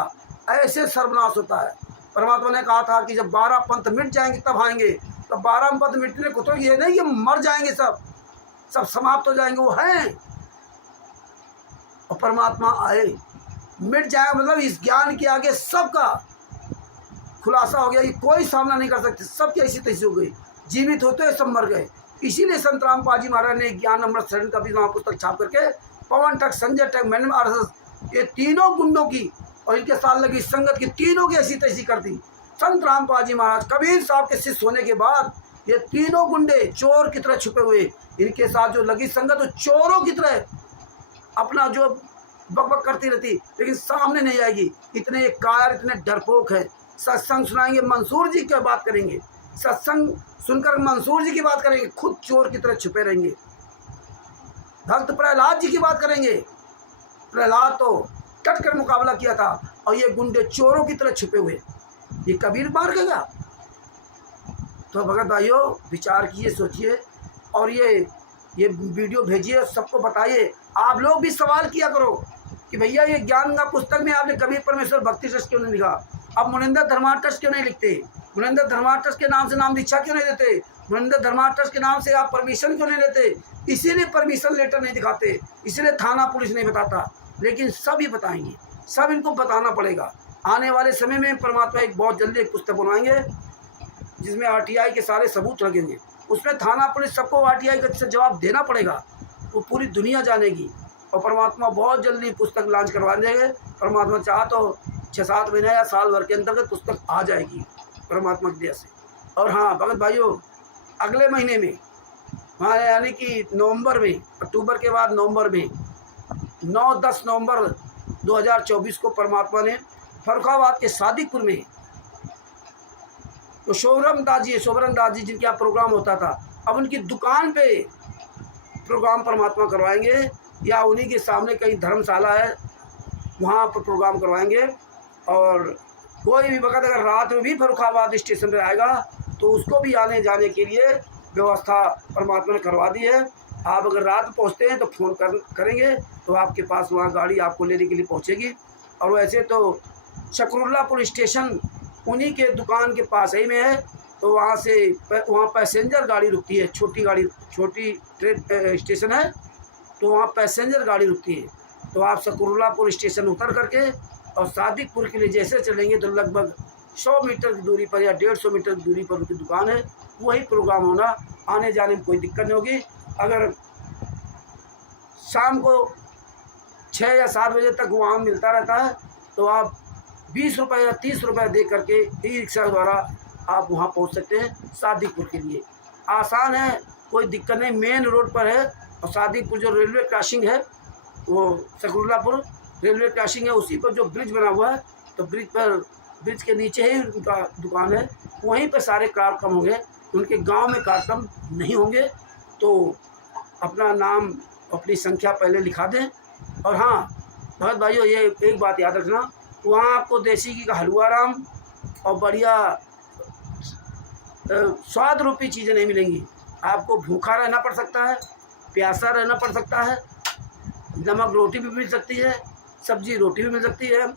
ऐसे सर्वनाश होता है। परमात्मा ने कहा था कि जब 12 पंथ मिट जाएंगे तब आएंगे। तो 12 पंथ मिटने को तो ये नहीं कि मर जाएंगे, सब समाप्त हो जाएंगे, वो हैं। और परमात्मा आए, मिट जाएगा मतलब इस ज्ञान के आगे सबका खुलासा हो गया कि कोई सामना नहीं कर सकते। सबकी ऐसी तैसी हो गई, जीवित होते सब मर गए। इसीलिए संत रामपाल जी महाराज ने ज्ञान अमृत शरण का भी महापुस्तक छाप करके पवन ठग, संजय ठग, RSS, ये तीनों गुंडों की और इनके साथ लगी संगत की तीनों की ऐसी तैसी कर दी। संत रामपाल जी महाराज कबीर साहब के शिष्य होने के बाद ये तीनों गुंडे चोर की तरह छुपे हुए, इनके साथ जो लगी संगत वो चोरों की तरह अपना जो बकबक करती रहती, लेकिन सामने नहीं आएगी। इतने कायर, इतने डरपोक है। सत्संग सुनाएंगे, मंसूर जी की बात करेंगे, सत्संग सुनकर मंसूर जी की बात करेंगे, खुद चोर की तरह छुपे रहेंगे। भक्त प्रहलाद जी की बात करेंगे, प्रहलाद तो कट कर मुकाबला किया था और ये गुंडे चोरों की तरह छुपे हुए। ये कबीर मार गया। तो भगत भाइयों, विचार कीजिए, सोचिए और ये वीडियो भेजिए, सबको बताइए। आप लोग भी सवाल किया करो कि भैया ये ज्ञान का पुस्तक में आपने कबीर परमेश्वर भक्ति ट्रस्ट क्यों नहीं लिखा? अब मुनिंदर धर्मार्थ ट्रस्ट क्यों नहीं लिखते? मुनिंदर धर्मार्थ ट्रस्ट के नाम से नाम दीक्षा क्यों नहीं देते? मुनिंदर धर्मार्थ ट्रस्ट के नाम से आप परमिशन क्यों नहीं लेते? इसीलिए परमिशन लेटर नहीं दिखाते, इसीलिए थाना पुलिस नहीं बताता। लेकिन सब ही बताएंगे, सब इनको बताना पड़ेगा। आने वाले समय में परमात्मा एक बहुत जल्दी एक पुस्तक बनवाएंगे जिसमें RTI के सारे सबूत लगेंगे। उसमें थाना पुलिस सबको RTI का जवाब देना पड़ेगा, वो पूरी दुनिया जानेगी। और परमात्मा बहुत जल्दी पुस्तक लॉन्च करवा देंगे। परमात्मा चाह तो 6-7 महीने या साल भर के अंतर्गत पुस्तक आ जाएगी परमात्मा की दया से। और हाँ भगत भाइयों, अगले महीने में हमारे यानी कि नवंबर में, अक्टूबर के बाद नवंबर में 9-10 नवंबर 2024 को परमात्मा ने फर्रुखाबाद के सादिकपुर में तो शोभरम दास जी जिनके यहाँ प्रोग्राम होता था, अब उनकी दुकान पे प्रोग्राम परमात्मा करवाएंगे या उन्हीं के सामने कहीं धर्मशाला है वहाँ पर प्रोग्राम करवाएंगे। और कोई भी वक्त अगर रात में भी फर्रुखाबाद स्टेशन पर आएगा तो उसको भी आने जाने के लिए व्यवस्था परमात्मा ने करवा दी है। आप अगर रात पहुँचते हैं तो फ़ोन करेंगे तो आपके पास वहाँ गाड़ी आपको लेने के लिए पहुँचेगी। और वैसे तो शकरुल्ला पुलिस स्टेशन उन्हीं के दुकान के पास ही में है, तो वहाँ से वहाँ पैसेंजर गाड़ी रुकती है, छोटी ट्रेन स्टेशन है, तो वहाँ पैसेंजर गाड़ी रुकती है। तो आप शकरुल्ला पुलिस स्टेशन उतर करके और सादिकपुर के लिए जैसे चलेंगे तो लगभग 100 मीटर की दूरी पर या 150 मीटर की दूरी पर उनकी दुकान है। वही प्रोग्राम होना, आने जाने में कोई दिक्कत नहीं होगी। अगर शाम को 6 या 7 बजे तक वहाँ मिलता रहता है तो आप 20 रुपये या 30 रुपये दे करके ई-रिक्शा द्वारा आप वहाँ पहुँच सकते हैं सादिकपुर के लिए। आसान है, कोई दिक्कत नहीं, मेन रोड पर है। और सादिकपुर जो रेलवे क्रॉसिंग है, वो शकरुल्लापुर रेलवे क्रॉसिंग है, उसी पर जो ब्रिज बना हुआ है, तो ब्रिज पर ब्रिज के नीचे ही उनका दुकान है, वहीं पर सारे कार्यक्रम होंगे। उनके गांव में कार्यक्रम नहीं होंगे, तो अपना नाम अपनी संख्या पहले लिखा दें। और हाँ भगत भाइयों, ये एक बात याद रखना, वहाँ आपको देसी घी का हलवा राम और बढ़िया स्वाद रूपी चीज़ें नहीं मिलेंगी। आपको भूखा रहना पड़ सकता है, प्यासा रहना पड़ सकता है, नमक रोटी भी मिल सकती है, सब्जी रोटी भी मिल सकती है।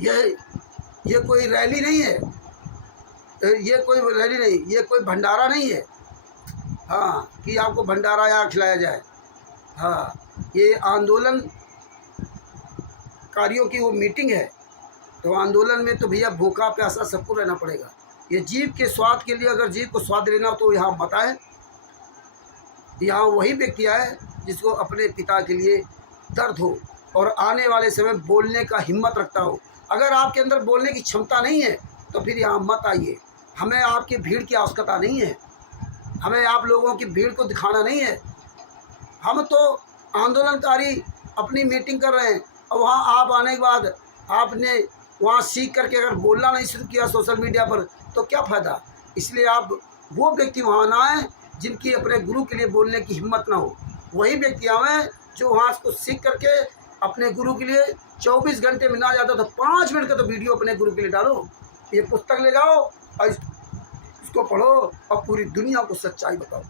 ये कोई रैली नहीं है, ये कोई रैली नहीं, ये कोई भंडारा नहीं है। हाँ, कि आपको भंडारा यहाँ खिलाया जाए। हाँ, ये आंदोलनकारियों की वो मीटिंग है, तो आंदोलन में तो भैया भूखा प्यासा सबको रहना पड़ेगा। ये जीव के स्वाद के लिए, अगर जीव को स्वाद लेना हो तो यहाँ मत आए। यहाँ वही व्यक्ति आए जिसको अपने पिता के लिए दर्द हो और आने वाले समय बोलने का हिम्मत रखता हो। अगर आपके अंदर बोलने की क्षमता नहीं है तो फिर यहाँ मत आइए। हमें आपकी भीड़ की आवश्यकता नहीं है, हमें आप लोगों की भीड़ को दिखाना नहीं है। हम तो आंदोलनकारी अपनी मीटिंग कर रहे हैं, और वहाँ आप आने के बाद आपने वहाँ सीख करके अगर बोलना नहीं शुरू किया सोशल मीडिया पर तो क्या फ़ायदा। इसलिए आप वो व्यक्ति वहाँ ना आए जिनकी अपने गुरु के लिए बोलने की हिम्मत ना हो। वही व्यक्ति आए जो वहाँ को सीख करके अपने गुरु के लिए 24 घंटे में ना जाता तो 5 मिनट का तो वीडियो अपने गुरु के लिए डालो। ये पुस्तक ले जाओ और इसको पढ़ो और पूरी दुनिया को सच्चाई बताओ।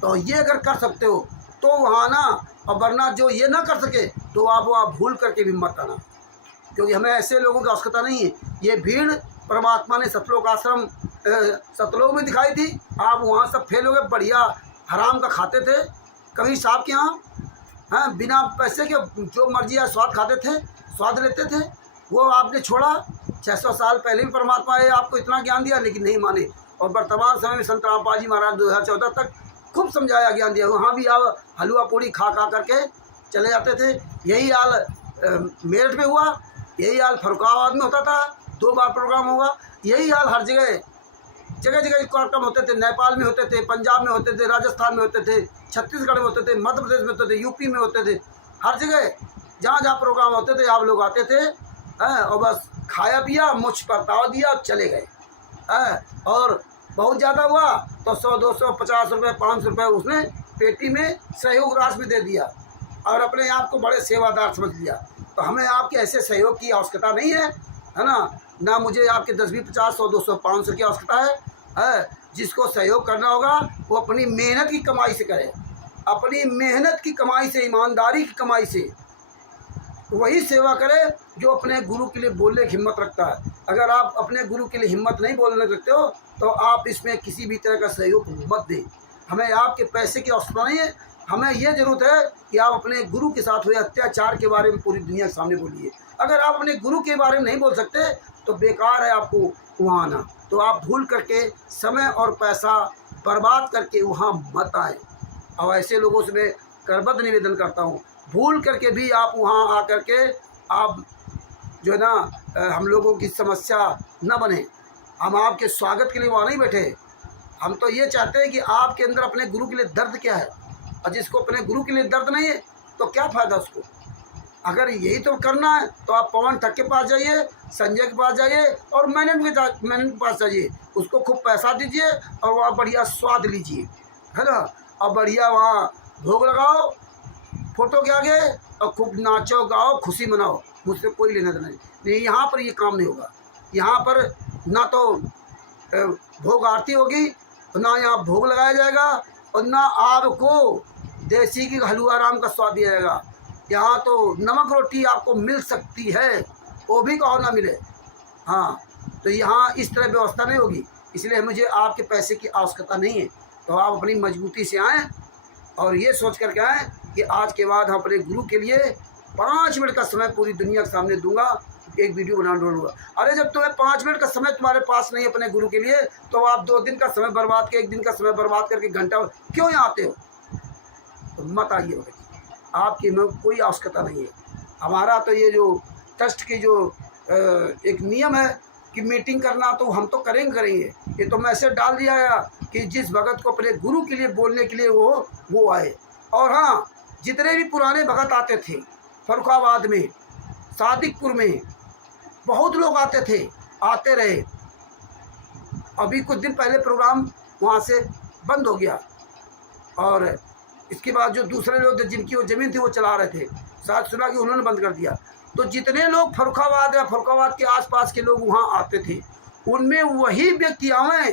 तो ये अगर कर सकते हो तो वहाँ ना, और वरना जो ये ना कर सके तो आप वहाँ भूल करके भी मत आना, क्योंकि हमें ऐसे लोगों की आवश्यकता नहीं है। ये भीड़ परमात्मा ने सतलोक आश्रम सतलोक में दिखाई थी। आप वहाँ सब फेल हो गए, बढ़िया हराम का खाते थे कभी साहब के यहाँ, हाँ, बिना पैसे के जो मर्जी या स्वाद खाते थे, स्वाद लेते थे, वो आपने छोड़ा। 600 साल पहले भी परमात्मा ने आपको इतना ज्ञान दिया लेकिन नहीं माने। और वर्तमान समय में संत रामपाल जी महाराज 2014 तक खूब समझाया, ज्ञान दिया, वहाँ भी आप हलवा पूड़ी खा करके चले जाते थे। यही हाल मेरठ में हुआ, यही हाल फरुखाबाद में होता था, 2 बार प्रोग्राम हुआ। यही हाल हर जगह जगह कार्यक्रम होते थे। नेपाल में होते थे, पंजाब में होते थे, राजस्थान में होते थे, छत्तीसगढ़ में होते थे, मध्य प्रदेश में होते थे, यूपी में होते थे। हर जगह जहाँ जहाँ प्रोग्राम होते थे आप लोग आते थे, और बस खाया पिया, मुझ पर ताव दिया, चले गए। और बहुत ज़्यादा हुआ तो 100, 200, 50 रुपये, 500 रुपये उसने पेटी में सहयोग राशि में दे दिया और अपने आप को बड़े सेवादार समझ लिया। तो हमें आपके ऐसे सहयोग की आवश्यकता नहीं है, है ना मुझे आपके 10, 20, 50, 100, 200, 500 की आवश्यकता है। जिसको सहयोग करना होगा वो अपनी मेहनत की कमाई से करे, अपनी मेहनत की कमाई से, ईमानदारी की कमाई से वही सेवा करे जो अपने गुरु के लिए बोलने की हिम्मत रखता है। अगर आप अपने गुरु के लिए हिम्मत नहीं बोलने रखते हो तो आप इसमें किसी भी तरह का सहयोग मत दें। हमें आपके पैसे की आवश्यकता नहीं है, हमें यह ज़रूरत है कि आप अपने गुरु के साथ हुए अत्याचार के बारे में पूरी दुनिया के सामने बोलिए। अगर आप अपने गुरु के बारे में नहीं बोल सकते तो बेकार है आपको वहाँ आना। तो आप भूल करके समय और पैसा बर्बाद करके वहाँ मत आए। और ऐसे लोगों से मैं करबद्ध निवेदन करता हूँ, भूल करके भी आप वहाँ आकर के आप जो है ना हम लोगों की समस्या न बने। हम आपके स्वागत के लिए वहाँ नहीं बैठे। हम तो ये चाहते हैं कि आपके अंदर अपने गुरु के लिए दर्द क्या है, और जिसको अपने गुरु के लिए दर्द नहीं है तो क्या फ़ायदा उसको। अगर यही तो करना है तो आप पवन ठग के पास जाइए, संजय के पास जाइए और मैनन के पास जाइए, उसको खूब पैसा दीजिए और वहाँ बढ़िया स्वाद लीजिए, है ना, और बढ़िया वहाँ भोग लगाओ फोटो के आगे और खूब नाचो गाओ, खुशी मनाओ। मुझसे कोई लेना देना नहीं। यहाँ पर ये काम नहीं होगा। यहाँ पर ना तो भोग आरती होगी, ना यहाँ भोग लगाया जाएगा, और ना आपको देसी की हलवा राम का स्वाद दिया जाएगा। यहाँ तो नमक रोटी आपको मिल सकती है, वो भी कहो ना मिले। हाँ, तो यहाँ इस तरह व्यवस्था नहीं होगी। इसलिए मुझे आपके पैसे की आवश्यकता नहीं है। तो आप अपनी मजबूती से आएँ और ये सोच करके आएँ कि आज के बाद हम अपने गुरु के लिए 5 मिनट का समय पूरी दुनिया के सामने दूंगा, एक वीडियो बना दूंगा। अरे जब तुम्हें 5 मिनट का समय तुम्हारे पास नहीं अपने गुरु के लिए, तो आप 2 दिन का समय बर्बाद के 1 दिन का समय बर्बाद करके घंटा क्यों यहाँ आते हो। तो मत आइए, आपकी में कोई आवश्यकता नहीं है। हमारा तो ये जो ट्रस्ट की जो एक नियम है कि मीटिंग करना, तो हम तो करेंगे। ये तो मैसेज डाल दिया गया कि जिस भगत को अपने गुरु के लिए बोलने के लिए वो आए। और हाँ, जितने भी पुराने भगत आते थे फरुखाबाद में, सादिकपुर में, बहुत लोग आते थे, आते रहे। अभी कुछ दिन पहले प्रोग्राम वहाँ से बंद हो गया, और इसके बाद जो दूसरे लोग जिनकी वो ज़मीन थी वो चला रहे थे, शायद सुना कि उन्होंने बंद कर दिया। तो जितने लोग फर्रुखाबाद या फर्रुखाबाद के आसपास के लोग वहाँ आते थे, उनमें वही व्यक्ति आए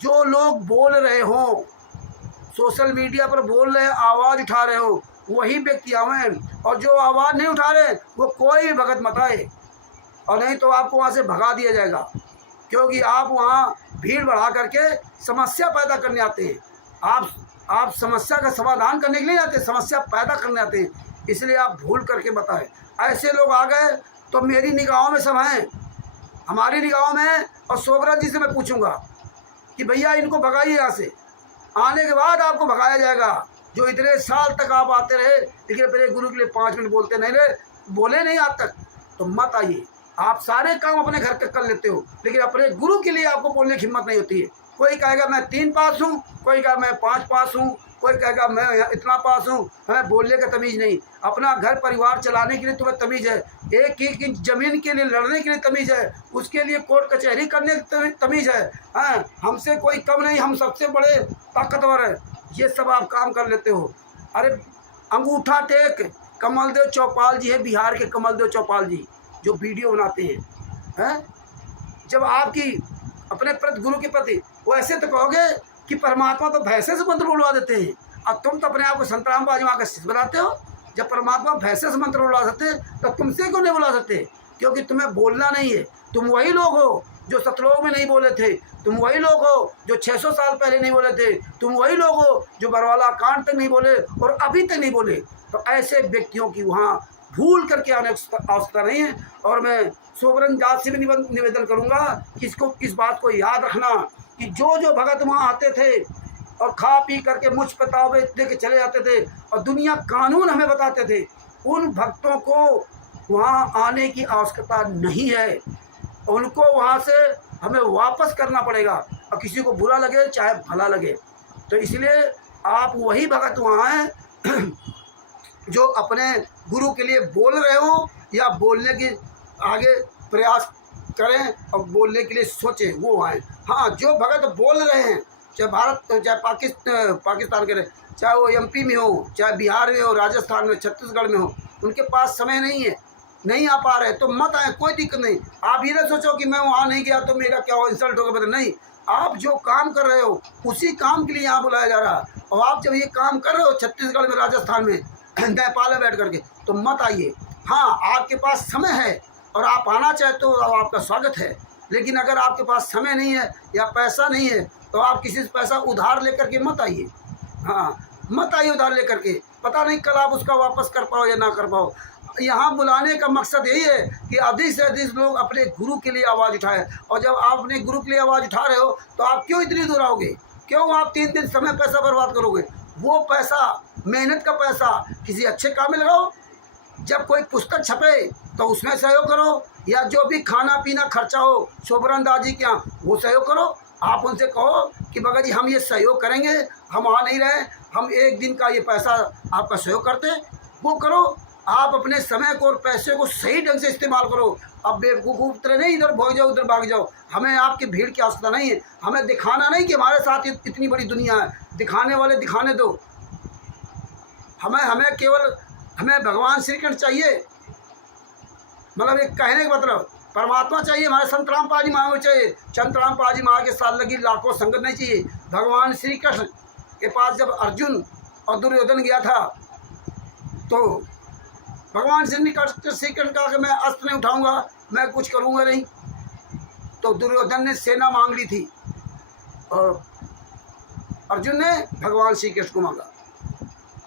जो लोग बोल रहे हों, सोशल मीडिया पर बोल रहे, आवाज़ उठा रहे हो, वही व्यक्ति आए। और जो आवाज़ नहीं उठा रहे वो कोई भी भगत मत आए, और नहीं तो आपको वहाँ से भगा दिया जाएगा, क्योंकि आप वहाँ भीड़ बढ़ा करके समस्या पैदा करने आते हैं। आप समस्या का समाधान करने के लिए आते हैं, समस्या पैदा करने आते हैं। इसलिए आप भूल करके बताएं। ऐसे लोग आ गए तो मेरी निगाहों में सब हैं, हमारी निगाहों में। और सोबरन जी से मैं पूछूंगा कि भैया इनको भगाइए यहाँ से, आने के बाद आपको भगाया जाएगा। जो इतने साल तक आप आते रहे, लेकिन अपने गुरु के लिए 5 मिनट बोलते नहीं रहे, बोले नहीं आज तक, तो मत आइए। आप सारे काम अपने घर के कर लेते हो, लेकिन अपने गुरु के लिए आपको बोलने की हिम्मत नहीं होती है। कोई कहेगा मैं 3 पास हूँ, कोई कहेगा मैं 5 पास हूँ, कोई कहेगा मैं इतना पास हूँ। हमें बोलने का तमीज़ नहीं। अपना घर परिवार चलाने के लिए तुम्हें तमीज़ है, एक एक इंच ज़मीन के लिए लड़ने के लिए तमीज़ है, उसके लिए कोर्ट कचहरी करने की तमीज़ है। हाँ, हमसे कोई कम नहीं, हम सबसे बड़े ताकतवर है, ये सब आप काम कर लेते हो। अरे अंगूठा टेक कमलदेव चौपाल जी है, बिहार के कमलदेव चौपाल जी, जो वीडियो बनाते हैं। जब आपकी अपने प्रति गुरु के प्रति, वो ऐसे तो कहोगे कि परमात्मा तो भैंसे से मंत्र बुलवा देते हैं, अब तुम तो अपने आप को संतराम बाजी माँ का शिष्य बनाते हो। जब परमात्मा भैंसे से मंत्र बुलवा सकते तो तुमसे क्यों नहीं बुला सकते? क्योंकि तुम्हें बोलना नहीं है। तुम वही लोग हो जो सतलोक में नहीं बोले थे, तुम वही लोग हो जो 600 साल पहले नहीं बोले थे, तुम वही लोग हो जो बरवाला कांड तक नहीं बोले और अभी तक नहीं बोले। तो ऐसे व्यक्तियों की वहाँ भूल करके आने की आवश्यकता नहीं है। और मैं सोबरन जात से भी निवेदन करूँगा कि इस बात को याद रखना कि जो भगत वहाँ आते थे और खा पी करके मुझ पतावे दे के चले जाते थे और दुनिया कानून हमें बताते थे, उन भक्तों को वहाँ आने की आवश्यकता नहीं है। उनको वहाँ से हमें वापस करना पड़ेगा, और किसी को बुरा लगे चाहे भला लगे। तो इसलिए आप वही भगत वहाँ हैं जो अपने गुरु के लिए बोल रहे हो या बोलने की आगे प्रयास करें और बोलने के लिए सोचें, वो आए। हाँ, जो भगत बोल रहे हैं, चाहे भारत चाहे पाकिस्तान के रहे, चाहे वो MP में हो, चाहे बिहार में हो, राजस्थान में, छत्तीसगढ़ में हो, उनके पास समय नहीं है, नहीं आ पा रहे तो मत आए, कोई दिक्कत नहीं। आप ये ना सोचो कि मैं वहाँ नहीं गया तो मेरा क्या हो, इंसल्ट होगा, बता नहीं। आप जो काम कर रहे हो उसी काम के लिए यहाँ बुलाया जा रहा है, और आप जब ये काम कर रहे हो छत्तीसगढ़ में, राजस्थान में, नेपाल में बैठ करके, तो मत आइए। हाँ, आपके पास समय है और आप आना चाहते हो तो आपका स्वागत है, लेकिन अगर आपके पास समय नहीं है या पैसा नहीं है तो आप किसी से पैसा उधार लेकर के मत आइए। हाँ, मत आइए उधार लेकर के, पता नहीं कल आप उसका वापस कर पाओ या ना कर पाओ। यहाँ बुलाने का मकसद यही है कि अधिक से अधिक लोग अपने गुरु के लिए आवाज़ उठाएं, और जब आप अपने गुरु के लिए आवाज़ उठा रहे हो तो आप क्यों इतनी दूर आओगे? क्यों आप 3 दिन समय पैसा बर्बाद करोगे? वो पैसा, मेहनत का पैसा किसी अच्छे काम में लगाओ। जब कोई पुस्तक छपे तो उसमें सहयोग करो, या जो भी खाना पीना खर्चा हो सोबरन दास जी के यहाँ, वो सहयोग करो। आप उनसे कहो कि भगत जी हम ये सहयोग करेंगे, हम आ नहीं रहे, हम 1 दिन का ये पैसा आपका सहयोग करते, वो करो। आप अपने समय को और पैसे को सही ढंग से इस्तेमाल करो। अब बेवकूफ़ तरह नहीं इधर भाग जाओ उधर भाग जाओ। हमें आपकी भीड़ की आवश्यकता नहीं है। हमें दिखाना नहीं कि हमारे साथ इतनी बड़ी दुनिया है, दिखाने वाले दिखाने दो। हमें केवल हमें भगवान श्री कृष्ण चाहिए, मतलब एक कहने का मतलब परमात्मा चाहिए, हमारे संत रामपाल जी महाराज चाहिए। संत रामपाल जी महाराज के साथ लगी लाखों संगत नहीं चाहिए। भगवान श्री कृष्ण के पास जब अर्जुन और दुर्योधन गया था तो भगवान श्री कृष्ण कहा कि मैं अस्त्र नहीं उठाऊंगा, मैं कुछ करूंगा नहीं। तो दुर्योधन ने सेना मांग ली थी और अर्जुन ने भगवान श्री कृष्ण को मांगा।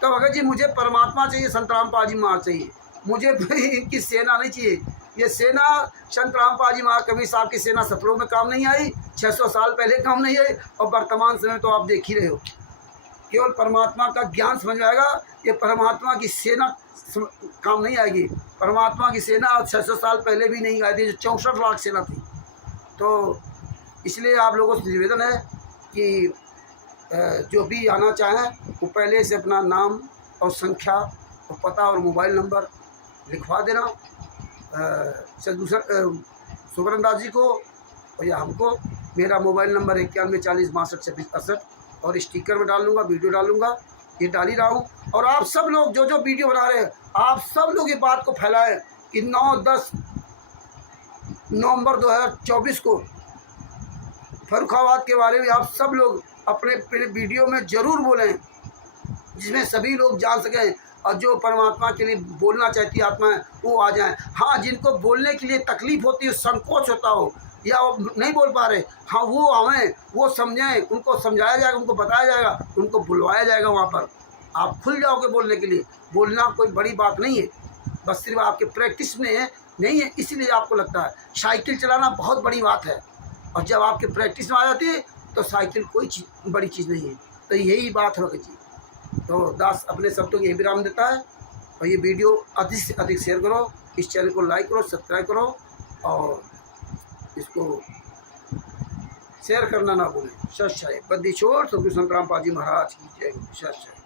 तो भगत जी मुझे परमात्मा चाहिए, संत रामपाल जी महाराज चाहिए, मुझे इनकी सेना नहीं चाहिए। ये सेना संत रामपाल जी महाराज कबीर साहब की सेना सतलोक में काम नहीं आई, 600 साल पहले काम नहीं आई, और वर्तमान समय तो आप देख ही रहे हो। केवल परमात्मा का ज्ञान समझ में आएगा, ये परमात्मा की सेना काम नहीं आएगी। परमात्मा की सेना 600 साल पहले भी नहीं आई थी, जो 64 लाख सेना थी। तो इसलिए आप लोगों से निवेदन है कि जो भी आना चाहें वो पहले से अपना नाम और संख्या और पता और मोबाइल नंबर लिखवा देना, दूसरा सुगरनदास जी को और या हमको। मेरा मोबाइल नंबर 9140626268 और स्टिकर में डाल लूँगा, वीडियो डालूँगा, ये डाल ही रहा हूँ। और आप सब लोग जो जो वीडियो बना रहे हैं, आप सब लोग ये बात को फैलाएं कि 9-10 नवंबर 2024 को फर्रुखाबाद के बारे में आप सब लोग अपने वीडियो में ज़रूर बोलें, जिसमें सभी लोग जान सकें और जो परमात्मा के लिए बोलना चाहती है आत्मा वो आ जाएं। हाँ, जिनको बोलने के लिए तकलीफ़ होती है, संकोच होता हो या वो नहीं बोल पा रहे, हाँ वो आवें, वो समझें, उनको समझाया जाएगा, उनको बताया जाएगा, उनको बुलवाया जाएगा वहाँ पर। आप खुल जाओगे बोलने के लिए। बोलना कोई बड़ी बात नहीं है, बस सिर्फ आपके प्रैक्टिस में नहीं है, इसीलिए आपको लगता है। साइकिल चलाना बहुत बड़ी बात है और जब आपके प्रैक्टिस में आ जाती है तो साइकिल कोई बड़ी चीज़ नहीं है। तो यही बात होगी जी। तो दास अपने शब्दों को यही विराम देता है और ये वीडियो अधिक से अधिक शेयर करो, इस चैनल को लाइक करो, सब्सक्राइब करो और इसको शेयर करना ना भूलें। सत श्री बद्दी छोड़ तो संतराम पाजी महाराज की जय। सत श्री।